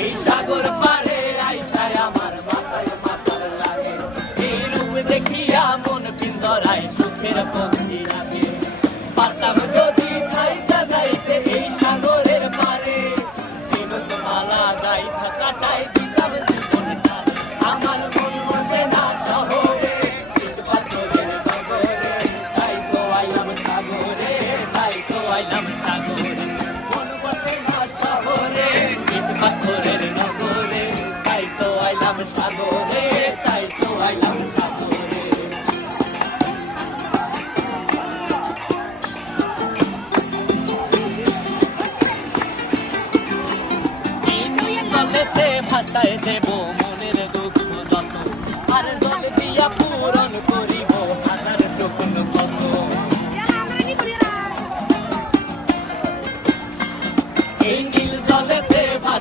এই সাগর পারে আইসায় আমার মাথায় মাথার লাগে, এই রূপ দেখিয়া মন পিঞ্জরায় সুখের পক্ষী লাগে। পারতাম যদি যাইতে যাইতে এই সাগরের পারে, বিনোদ মালা গাইথা কাটাই দিতাম জীবন কালে। আমার মন বসে না শহরে, ইট পাথরের নগরে, তাই তো আইলাম সাগরে, তাই তো আইলাম সাগরে। মন বসে না শহরে, ইট পাথরের নগরে, তাই তো আইলাম সাগরে, তাই তো আইলাম সাগরে। চলেছে ভাষায় দেব